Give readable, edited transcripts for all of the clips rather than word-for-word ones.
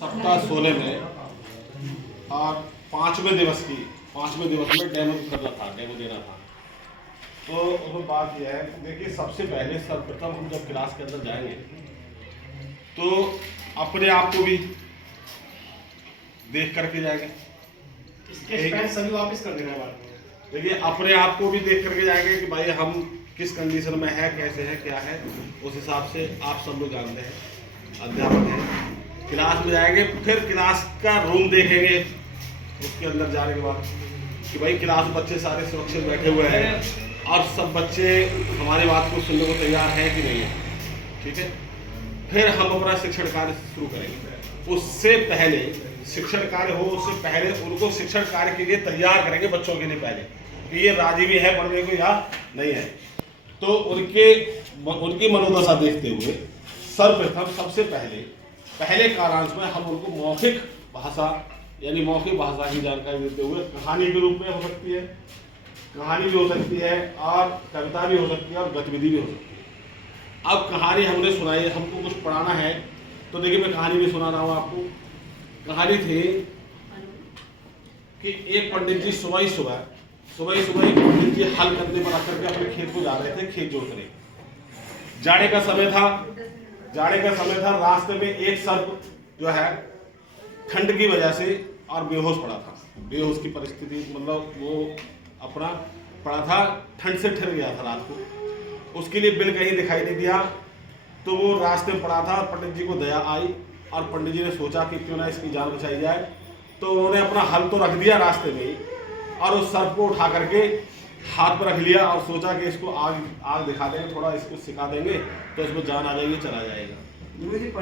सप्ताह 16 में और पाँचवें दिवस में डेमो करना था, डेमो देना था। तो उसमें बात यह है कि देखिए, सबसे पहले सर्वप्रथम हम जब क्लास के अंदर जाएंगे तो अपने आप को भी देख करके जाएंगे। सभी वापस कर देना है। देखिए, अपने आप को भी देख करके जाएंगे कि भाई हम किस कंडीशन में है, कैसे है, क्या है। उस हिसाब से आप सब लोग जानते हैं, अध्यापक हैं। क्लास में जाएंगे, फिर क्लास का रूम देखेंगे। उसके अंदर जाने के बाद कि भाई क्लास में बच्चे सारे सुरक्षित बैठे हुए हैं और सब बच्चे हमारी बात को सुनने को तैयार हैं कि नहीं है, ठीक है। फिर हम अपना शिक्षण कार्य शुरू करेंगे। उससे पहले शिक्षण कार्य हो, उससे पहले उनको शिक्षण कार्य के लिए तैयार करेंगे, बच्चों के लिए पहले कि ये राजी भी है पढ़ने को या नहीं है। तो उनकी मनोदशा देखते हुए सर्वप्रथम सबसे पहले कालांश में हम उनको मौखिक भाषा यानी मौखिक भाषा की जानकारी देते हुए कहानी के रूप में हो सकती है, कहानी भी हो सकती है और कविता भी हो सकती है और गतिविधि भी हो सकती है। अब कहानी हमने सुनाई, हमको कुछ पढ़ाना है, तो देखिए मैं कहानी भी सुना रहा हूँ आपको। कहानी थी कि एक पंडित जी सुबह ही पंडित जी हल करने पर आकर के अपने खेत को जा रहे थे, खेत जोतने। जाड़े का समय था। रास्ते में एक सर्प जो है ठंड की वजह से और बेहोश पड़ा था। बेहोश की परिस्थिति मतलब वो अपना पड़ा था, ठंड से ठहर गया था रात को। उसके लिए बिल कहीं दिखाई नहीं दिया, तो वो रास्ते में पड़ा था। पंडित जी को दया आई और पंडित जी ने सोचा कि क्यों ना इसकी जान बचाई जाए। तो उन्होंने अपना हल तो रख दिया रास्ते में और उस सर्प को उठा करके हाथ पर रख लिया और सोचा कि इसको आग दिखा देंगे, थोड़ा इसको सिखा देंगे तो इसमें जान आ जाएगी, चला जाएगा। तो फिर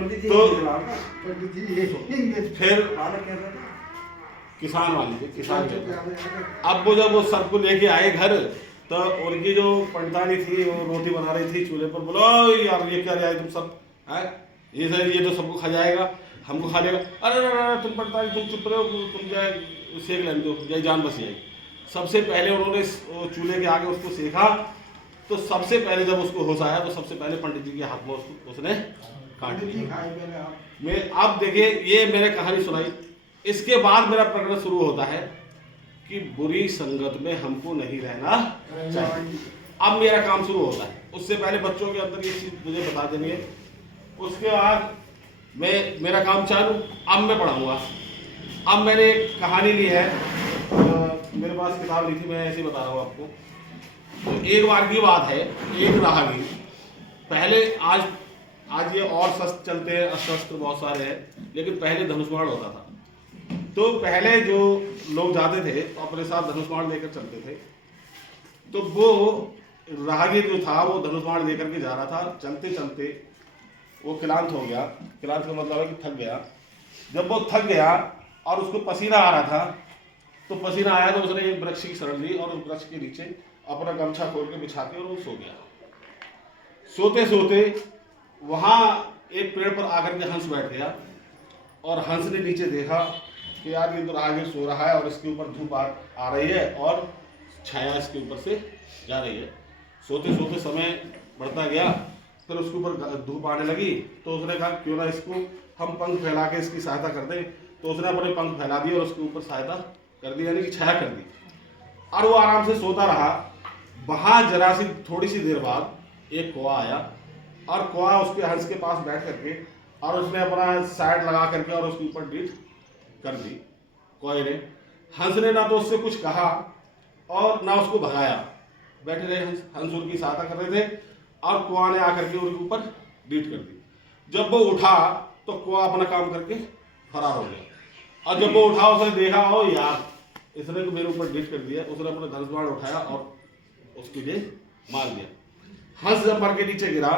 किसान अब वो जब वो सर्प को लेके आए घर, तो उनकी जो पंडितानी थी वो रोटी बना रही थी चूल्हे पर। बोलो यार ये क्या रहा है तुम सब है, ये सर ये तो सबको खा जाएगा, हमको खा लेगा। अरे तुम पंडितानी तुम चुप रहो, तुम जाए सेक लेने दो, जाए जान बच जाएगी। सबसे पहले उन्होंने चूल्हे के आगे उसको सेका, तो सबसे पहले जब उसको होश आया तो सबसे पहले पंडित जी के हाथ में उसने काट लिया। मैं अब देखिए, ये मैंने कहानी सुनाई, इसके बाद मेरा प्रकरण शुरू होता है कि बुरी संगत में हमको नहीं रहना चाहिए। अब मेरा काम शुरू होता है। उससे पहले बच्चों के अंदर ये चीज मुझे बता देनी है। उसके बाद मेरा काम चालू, अब मैं पढ़ाऊंगा। अब मैंने एक कहानी ली है, मेरे पास किताब ली थी, मैं ऐसे बता रहा हूँ आपको। तो एक बार की बात है, एक राहगीर पहले आज ये और शस्त्र चलते हैं, शस्त्र बहुत सारे हैं, लेकिन पहले धनुष्बाण होता था। तो पहले जो लोग जाते थे तो अपने साथ धनुष्बाण लेकर चलते थे। तो वो राहगीर जो था वो धनुष्बाण लेकर के जा रहा था। चलते चलते वो क्लांत हो गया। क्लांत का मतलब है कि थक गया। जब वो थक गया और उसको पसीना आ रहा था, तो पसीना आया तो उसने एक वृक्ष की शरण ली और उस वृक्ष के नीचे अपना गमछा खोल के बिछा के और वो सो गया। सोते सोते वहां एक पेड़ पर आकर के हंस बैठ गया और हंस ने नीचे देखा कि यार ये तो राहगीर सो रहा है और इसके ऊपर धूप आ रही है और छाया इसके ऊपर से जा रही है। सोते सोते समय बढ़ता गया, फिर उसके ऊपर धूप आने लगी। तो उसने कहा क्यों ना इसको हम पंख फैला के इसकी सहायता कर दें। तो उसने अपने पंख फैला दिए और उसके ऊपर सहायता कर दी, यानी कि छाया कर दी, और वो आराम से सोता रहा। वहां जरा सी थोड़ी सी देर बाद एक कौवा आया और कौवा उसके हंस के पास बैठ करके और उसने अपना साइड लगा करके और उसके ऊपर डीट कर दी। कौवे ने, हंस ने ना तो उससे कुछ कहा और ना उसको भगाया। बैठे रहे हंस उनकी सहायता कर रहे थे और कौवा ने आकर के उनके ऊपर डीट कर दी। जब वो उठा तो कौवा अपना काम करके फरार हो गया। और जब वो उठा उसने देखा, ओ यार इसने तो मेरे ऊपर डीट कर दिया। उसने अपना धनुष्बाण उठाया और उसके लिए मार दिया। हंस जब मर के नीचे गिरा